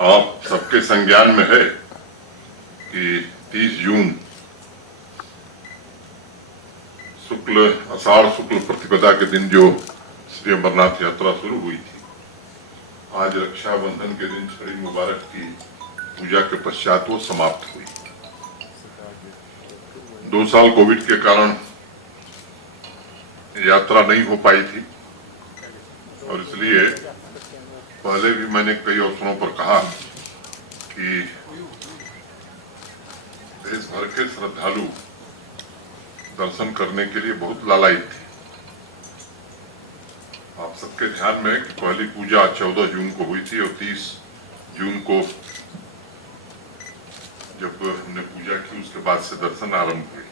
आप सबके संज्ञान में है कि 30 जून आषाढ़ शुक्ल प्रतिपदा के दिन जो श्री अमरनाथ यात्रा शुरू हुई थी, आज रक्षाबंधन के दिन छड़ी मुबारक की पूजा के पश्चात वो समाप्त हुई। 2 साल कोविड के कारण यात्रा नहीं हो पाई थी और इसलिए पहले भी मैंने कई अवसरों पर कहा कि देश भर के श्रद्धालु दर्शन करने के लिए बहुत लालायित थे। आप सबके ध्यान में कि पहली पूजा 14 जून को हुई थी और 30 जून को जब हमने पूजा की उसके बाद से दर्शन आरंभ हुए।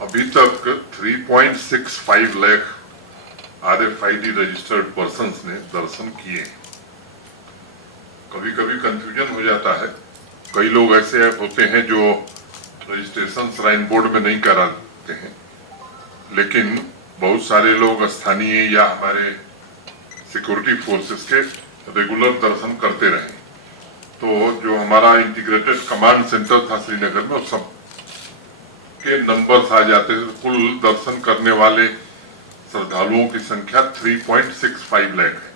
अभी तक 3.65 लाख RFID रजिस्टर्ड पर्सन्स ने दर्शन किए। कभी कभी कंफ्यूजन हो जाता है, कई लोग ऐसे होते हैं जो रजिस्ट्रेशन श्राइन बोर्ड में नहीं कराते हैं, लेकिन बहुत सारे लोग स्थानीय या हमारे सिक्योरिटी फोर्सेस के रेगुलर दर्शन करते रहे। तो जो हमारा इंटीग्रेटेड कमांड सेंटर था श्रीनगर में, उस सब के नंबर्स आ जाते थे। कुल दर्शन करने वाले श्रद्धालुओं की संख्या 3.65 लाख है।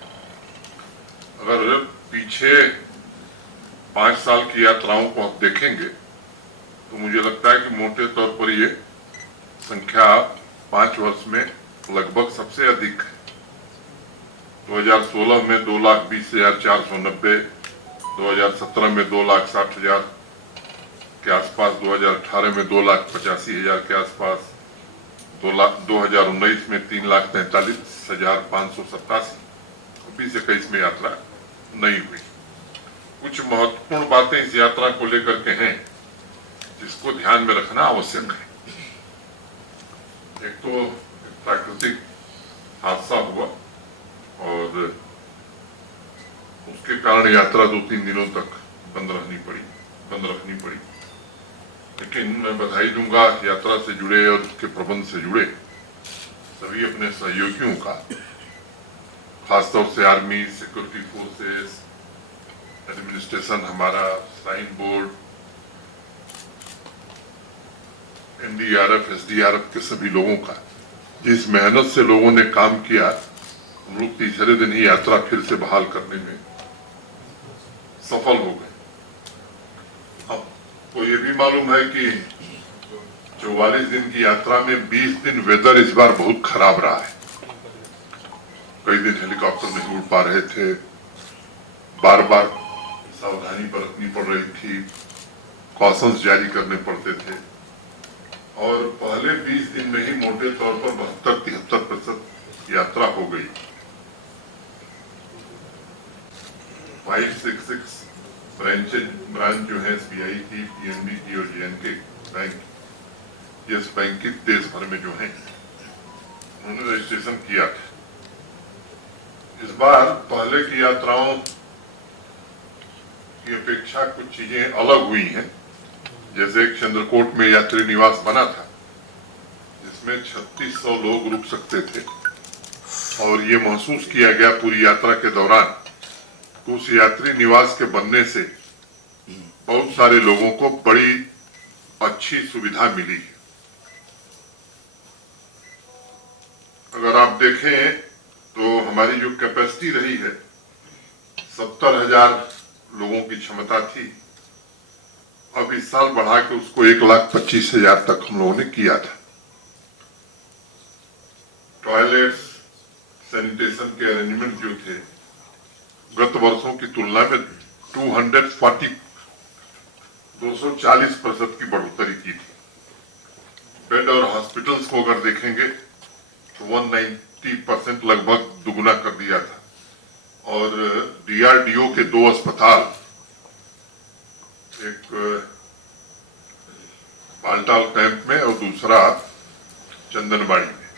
अगर पीछे 5 साल की यात्राओं को आप देखेंगे तो मुझे लगता है कि मोटे तौर पर ये संख्या 5 वर्ष में लगभग सबसे अधिक है। 2016 में 2,20,490, 2017 में 2,60,000 के आसपास, 2018 में 2,85,000 के आसपास, 2019 में 3,43,587। 2021 में यात्रा नहीं हुई। कुछ महत्वपूर्ण बातें इस यात्रा को लेकर के हैं जिसको ध्यान में रखना आवश्यक है। एक तो प्राकृतिक हादसा हुआ और उसके कारण यात्रा 2-3 दिनों तक बंद रखनी पड़ी। लेकिन मैं बधाई दूंगा यात्रा से जुड़े और उसके प्रबंध से जुड़े सभी अपने सहयोगियों का, खासतौर से आर्मी, सिक्योरिटी फोर्सेस, एडमिनिस्ट्रेशन, हमारा श्राइन बोर्ड, NDRF, SDRF के सभी लोगों का। जिस मेहनत से लोगों ने काम किया, हम लोग तीसरे दिन ही यात्रा फिर से बहाल करने में सफल हो गए। तो ये भी मालूम है कि 44 दिन की यात्रा में 20 दिन वेदर इस बार बहुत खराब रहा है। कई दिन हेलीकॉप्टर नहीं उड़ पा रहे थे, बार बार सावधानी बरतनी पड़ रही थी, कॉशंस जारी करने पड़ते थे और पहले 20 दिन में ही मोटे तौर पर 72-73% यात्रा हो गई। 566 ब्रांच जो है SBI की, PNB की और JNK बैंक, यस बैंक की देश भर में जो है उन्होंने रजिस्ट्रेशन किया था। इस बार पहले की यात्राओं की अपेक्षा कुछ चीजें अलग हुई हैं। जैसे एक चंद्रकोट में यात्री निवास बना था जिसमें 3600 लोग रुक सकते थे और ये महसूस किया गया पूरी यात्रा के दौरान उस यात्री निवास के बनने से बहुत सारे लोगों को बड़ी अच्छी सुविधा मिली। अगर आप देखें तो हमारी जो कैपेसिटी रही है 70,000 लोगों की क्षमता थी। अब इस साल बढ़ा के उसको 1,25,000 तक हम लोगों ने किया था। टॉयलेट्स, सैनिटेशन के अरेंजमेंट जो थे गत वर्षों की तुलना में 240% की बढ़ोतरी की थी। बेड और हॉस्पिटल्स को अगर देखेंगे तो 190% लगभग दुगुना कर दिया था और DRDO के 2 अस्पताल, एक बालटाल कैंप में और दूसरा चंदनबाड़ी में,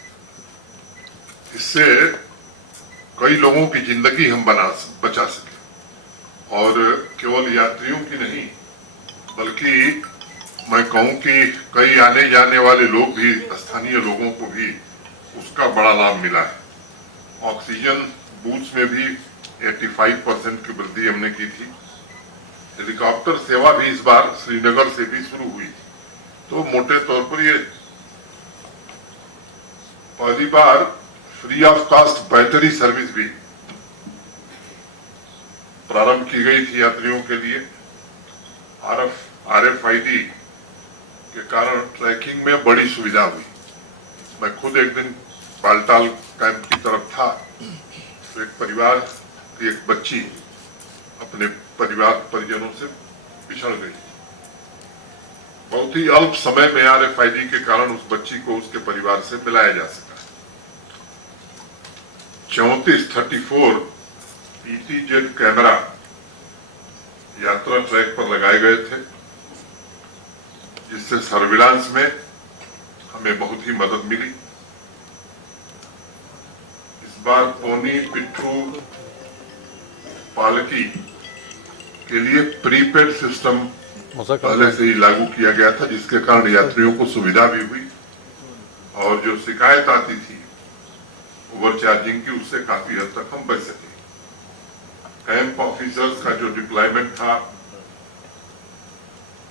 इससे कई लोगों की जिंदगी हम बचा सके और केवल यात्रियों की नहीं बल्कि मैं कहूं कि कई आने जाने वाले लोग भी, स्थानीय लोगों को भी उसका बड़ा लाभ मिला है। ऑक्सीजन बूथ्स में भी 85% की वृद्धि हमने की थी। हेलीकॉप्टर सेवा भी इस बार श्रीनगर से भी शुरू हुई थी। तो मोटे तौर पर ये पहली बार free of cost battery service भी प्रारंभ की गई थी यात्रियों के लिए। RFID के कारण ट्रैकिंग में बड़ी सुविधा हुई। मैं खुद एक दिन बालटाल कैंप की तरफ था, तो एक परिवार की एक बच्ची अपने परिजनों से पिछड़ गई। बहुत ही अल्प समय में RFID के कारण उस बच्ची को उसके परिवार से मिलाया जा सका। 34 ETZ कैमरा यात्रा ट्रैक पर लगाए गए थे, जिससे सर्विलांस में हमें बहुत ही मदद मिली। इस बार पोनी पिट्ठू पालकी के लिए प्रीपेड सिस्टम पहले से ही लागू किया गया था, जिसके कारण यात्रियों को सुविधा भी हुई और जो शिकायत आती थी ओवर चार्जिंग की, उससे काफी हद तक हम बच सके। कैंप ऑफिसर्स का जो डिप्लॉयमेंट था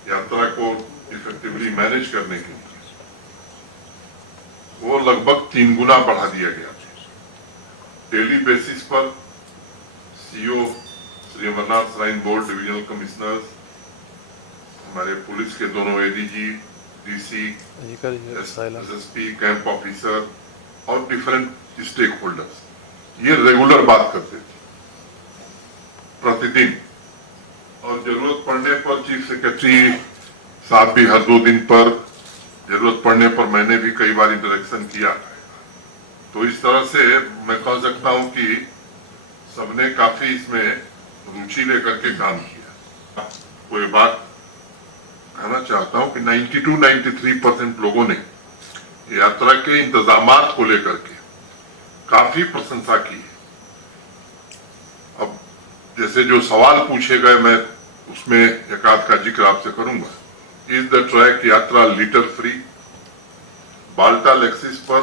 यात्रा को इफेक्टिवली मैनेज करने के लिए, वो लगभग 3 गुना बढ़ा दिया गया। डेली बेसिस पर CO Shri Amarnath shrine board divisional commissioners, हमारे पुलिस के दोनों ADG, DC, SSP, camp officer और डिफरेंट स्टेक होल्डर्स ये रेगुलर बात करते थे प्रतिदिन। और जरूरत पड़ने पर चीफ सेक्रेटरी साहब भी हर 2 दिन पर, जरूरत पड़ने पर मैंने भी कई बार इंटरेक्शन किया। तो इस तरह से मैं कह सकता हूं कि सबने काफी इसमें रुचि लेकर के काम किया। कोई बात कहना चाहता हूं कि 92-93% लोगों ने यात्रा के इंतजामात को लेकर के काफी प्रशंसा की है। अब जैसे जो सवाल पूछे गए, मैं उसमें एक आध का जिक्र आपसे करूंगा। इज द ट्रैक यात्रा लिटर फ्री? बाल्टाल एक्सिस पर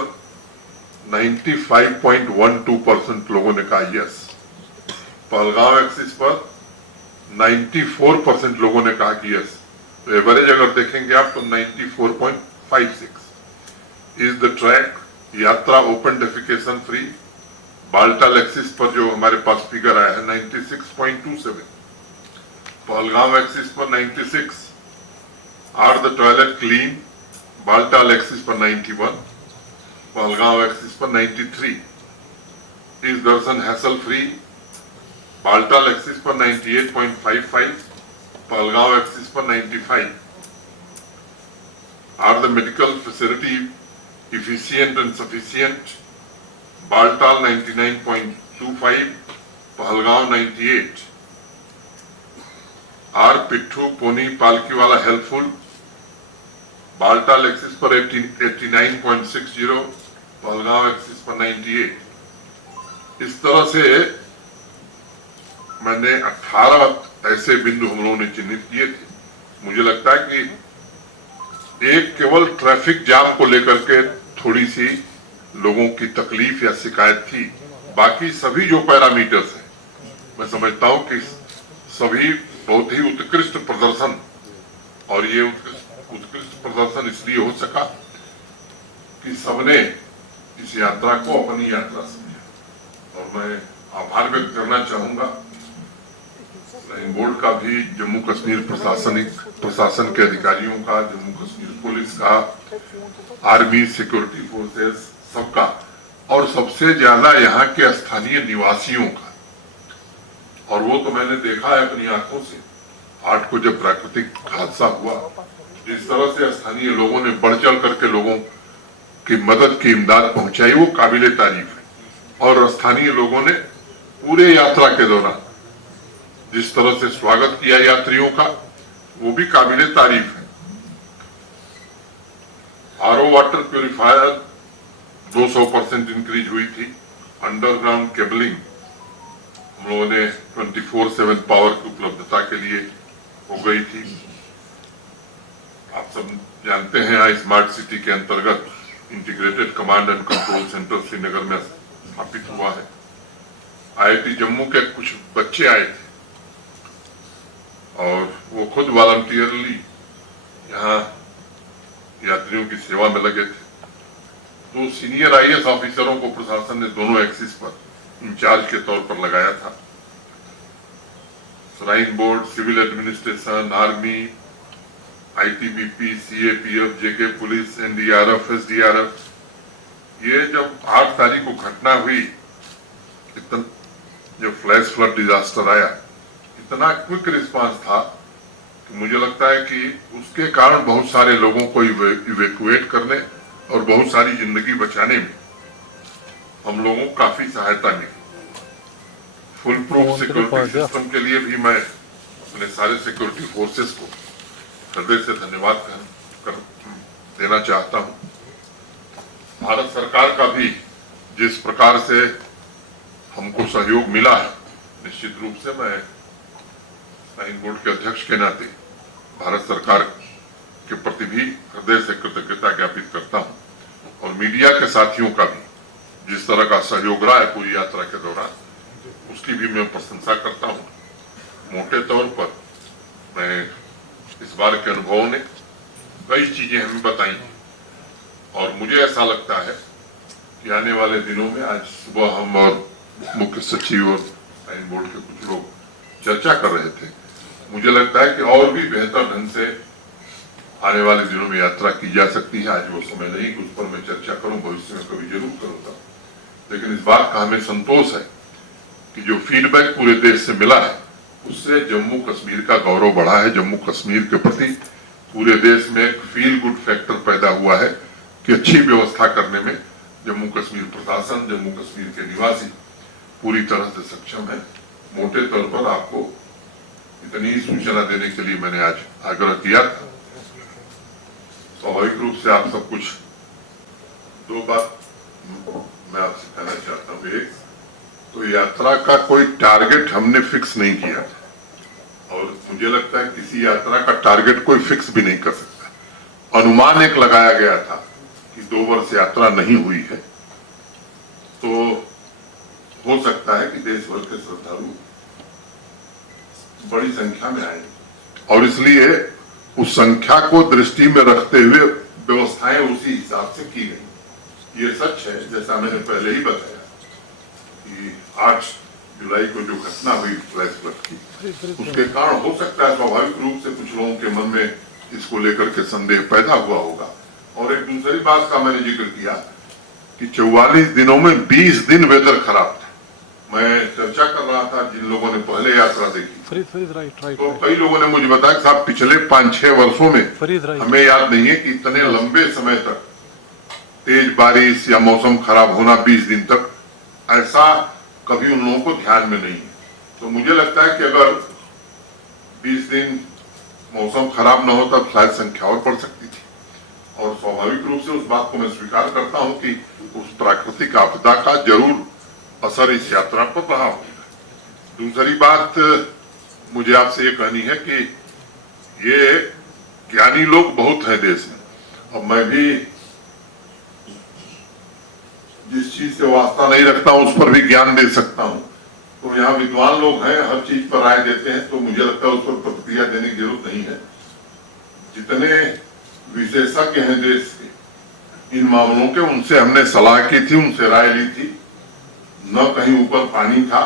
95.12% लोगों ने कहा यस। पहलगांव एक्सिस पर 94% लोगों ने कहा कि यस। तो एवरेज अगर देखेंगे आप तो 94.56। इज द ट्रैक यात्रा open defecation free? Baltal axis पर जो हमारे पास फिगर आया है 96.27, पहलगांव एक्सिस पर 96। Are the toilet clean? Baltal axis पर 91, पहलगांव एक्सिस पर 93। Is darshan hassle free? Baltal axis पर 98.55, पहलगांव एक्सिस पर 95। Are the medical facility efficient and sufficient? Baltal 99.25, Pahalgam 98। Are pitthu pony palki wala helpful? Baltal axis पर 89.60, पहलगांव एक्सिस पर 98। इस तरह से मैंने 18 ऐसे बिंदु हम लोगों ने चिन्हित किए थे। मुझे लगता है कि एक केवल ट्रैफिक जाम को लेकर के थोड़ी सी लोगों की तकलीफ या शिकायत थी, बाकी सभी जो पैरामीटर्स हैं मैं समझता हूं कि सभी बहुत ही उत्कृष्ट प्रदर्शन, और ये उत्कृष्ट प्रदर्शन इसलिए हो सका कि सबने इस यात्रा को अपनी यात्रा समझा। और मैं आभार व्यक्त करना चाहूंगा श्राइन बोर्ड का भी, जम्मू कश्मीर प्रशासन के अधिकारियों का, जम्मू कश्मीर पुलिस का, आर्मी, सिक्योरिटी फोर्सेस सबका, और सबसे ज्यादा यहाँ के स्थानीय निवासियों का। और वो तो मैंने देखा है अपनी आंखों से 8 को जब प्राकृतिक हादसा हुआ, जिस तरह से स्थानीय लोगों ने बढ़ चढ़ करके लोगों की मदद की इमदाद पहुंचाई, वो काबिले तारीफ है। और स्थानीय लोगों ने पूरे यात्रा के दौरान जिस तरह से स्वागत किया यात्रियों का, वो भी काबिले तारीफ है। RO वाटर प्यूरिफायर 200% इंक्रीज हुई थी। अंडरग्राउंड केबलिंग हम लोगों ने 24/7 पावर की उपलब्धता के लिए हो गई थी। आप सब जानते हैं स्मार्ट सिटी के अंतर्गत integrated command and control centre Srinagar में स्थापित हुआ है। IIT जम्मू के कुछ बच्चे आए थे और वो खुद वॉलंटियरली यहाँ यात्रियों की सेवा में लगे थे। तो सीनियर IAS ऑफिसरों को प्रशासन ने दोनों एक्सिस पर इंचार्ज के तौर पर लगाया था। Shrine board, civil administration, army, ITBP, CAPF, JK police, NDRF, SDRF, ये जब 8 तारीख को घटना हुई, जो फ्लैश फ्लड डिजास्टर आया, इतना क्विक रिस्पांस था कि मुझे लगता है कि उसके कारण बहुत सारे लोगों को इवैक्यूएट करने और बहुत सारी जिंदगी बचाने में हम लोगों को काफी सहायता मिली। फुल प्रूफ सिक्योरिटी सिस्टम के लिए भी मैं अपने सारे सिक्योरिटी फोर्सेस को हृदय से धन्यवाद देना चाहता हूं। भारत सरकार का भी जिस प्रकार से हमको सहयोग मिला है, निश्चित रूप से मैं श्राइन बोर्ड के अध्यक्ष के नाते भारत सरकार के प्रति भी हृदय से कृतज्ञता ज्ञापित करता हूं और मीडिया के साथियों का भी जिस तरह का सहयोग रहा है पूरी यात्रा के दौरान, उसकी भी मैं प्रशंसा करता हूं। मोटे तौर पर मैं इस बार के अनुभवों ने कई चीजें हमें बताई और मुझे ऐसा लगता है कि आने वाले दिनों में, आज सुबह हम और मुख्य सचिव और श्राइन बोर्ड के कुछ लोग चर्चा कर रहे थे, मुझे लगता है कि और भी बेहतर ढंग से आने वाले दिनों में यात्रा की जा सकती है। आज वो समय नहीं कि उस पर मैं चर्चा करूं, भविष्य में कभी जरूर करूंगा। लेकिन इस बात का हमें संतोष है कि जो फीडबैक पूरे देश से मिला है उससे जम्मू कश्मीर का गौरव बढ़ा है। जम्मू कश्मीर के प्रति पूरे देश में एक फील गुड फैक्टर पैदा हुआ है कि अच्छी व्यवस्था करने में जम्मू कश्मीर प्रशासन, जम्मू कश्मीर के निवासी पूरी तरह से सक्षम है। मोटे तौर पर आपको इतनी सूचना देने के लिए मैंने आज आग्रह किया था। स्वाभाविक रूप से आप सब कुछ, दो बात मैं आपसे कहना चाहता हूँ। एक तो यात्रा का कोई टारगेट हमने फिक्स नहीं किया और मुझे लगता है किसी यात्रा का टारगेट कोई फिक्स भी नहीं कर सकता। अनुमान एक लगाया गया था कि 2 वर्ष यात्रा नहीं हुई है, तो हो सकता है कि देश भर के श्रद्धालु बड़ी संख्या में आए और इसलिए उस संख्या को दृष्टि में रखते हुए व्यवस्थाएं उसी हिसाब से की गई। ये सच है, जैसा मैंने पहले ही बताया कि 8 जुलाई को जो घटना हुई फ्लैश फ्लड की, उसके कारण हो सकता है स्वाभाविक रूप से कुछ लोगों के मन में इसको लेकर के संदेह पैदा हुआ होगा। और एक दूसरी बात का मैंने जिक्र किया कि 44 दिनों में 20 दिन वेदर खराब था। मैं चर्चा कर रहा था जिन लोगों ने पहले यात्रा देखी, तो कई लोगों ने मुझे बताया कि साहब पिछले 5-6 वर्षों में हमें याद नहीं है कि इतने लंबे समय तक तेज बारिश या मौसम खराब होना 20 दिन तक, ऐसा कभी उन लोगों को ध्यान में नहीं है। तो मुझे लगता है कि अगर 20 दिन मौसम खराब न हो तब शायद संख्या और बढ़ सकती थी और स्वाभाविक रूप से उस बात को मैं स्वीकार करता हूं कि उस प्राकृतिक आपदा का जरूर असर इस यात्रा पर रहा होगा। दूसरी बात मुझे आपसे ये कहनी है कि ये ज्ञानी लोग बहुत हैं देश में और मैं भी जिस चीज से वास्ता नहीं रखता हूं उस पर भी ज्ञान दे सकता हूं। तो यहाँ विद्वान लोग हैं, हर चीज पर राय देते हैं, तो मुझे लगता है उस पर प्रतिक्रिया देने की जरूरत नहीं है। जितने विशेषज्ञ हैं देश के इन मामलों के, उनसे हमने सलाह की थी, उनसे राय ली थी। न कहीं ऊपर पानी था,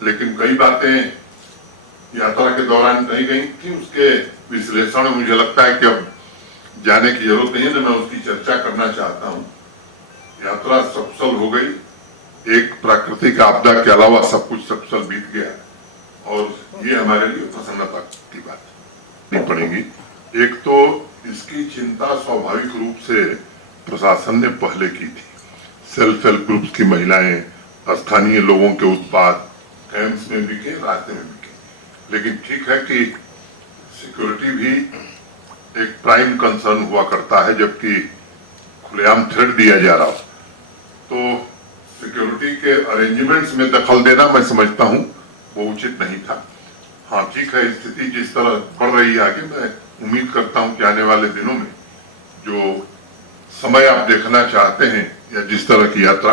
लेकिन कई बातें यात्रा के दौरान कही गई थी, उसके विश्लेषण में मुझे लगता है कि अब जाने की जरूरत नहीं है, तो मैं उसकी चर्चा करना चाहता हूं। यात्रा सफल हो गई, एक प्राकृतिक आपदा के अलावा सब कुछ सफल बीत गया और ये हमारे लिए प्रसन्नता की बात नहीं पड़ेगी। एक तो इसकी चिंता स्वाभाविक रूप से प्रशासन ने पहले की थी। सेल्फ हेल्प ग्रुप्स की महिलाएं, स्थानीय लोगों के उत्पाद कैंप्स में बिके, रास्ते में बिके। लेकिन ठीक है कि सिक्योरिटी भी एक प्राइम कंसर्न हुआ करता है, जबकि खुलेआम थ्रेट दिया जा रहा हो तो सिक्योरिटी के अरेंजमेंट्स में दखल देना मैं समझता हूं वो उचित नहीं था। हाँ ठीक है, स्थिति जिस तरह बढ़ रही है आगे, मैं उम्मीद करता हूं कि आने वाले दिनों में जो समय आप देखना चाहते हैं या जिस तरह की यात्रा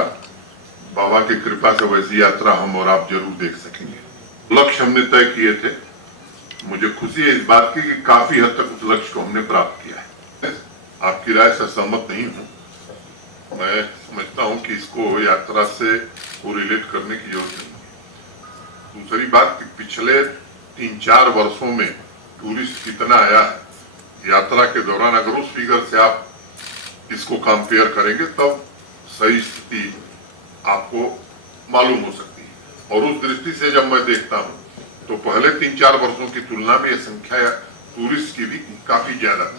बाबा की कृपा से वैसी यात्रा हम और आप जरूर देख सकेंगे। लक्ष्य हमने तय किए थे, मुझे खुशी है इस बात की कि काफी हद तक उस लक्ष्य को हमने प्राप्त किया है। आपकी राय से सहमत नहीं हूं, मैं समझता हूं कि इसको यात्रा से कोरिलेट करने की जरूरत नहीं है। दूसरी बात कि पिछले 3-4 वर्षों में टूरिस्ट कितना आया है, यात्रा के दौरान अगर उस फिगर से आप इसको कंपेयर करेंगे तब सही स्थिति आपको मालूम हो सकती है। और उस दृष्टि से जब मैं देखता हूं तो पहले 3-4 वर्षों की तुलना में यह संख्या टूरिस्ट की भी काफी ज्यादा थी।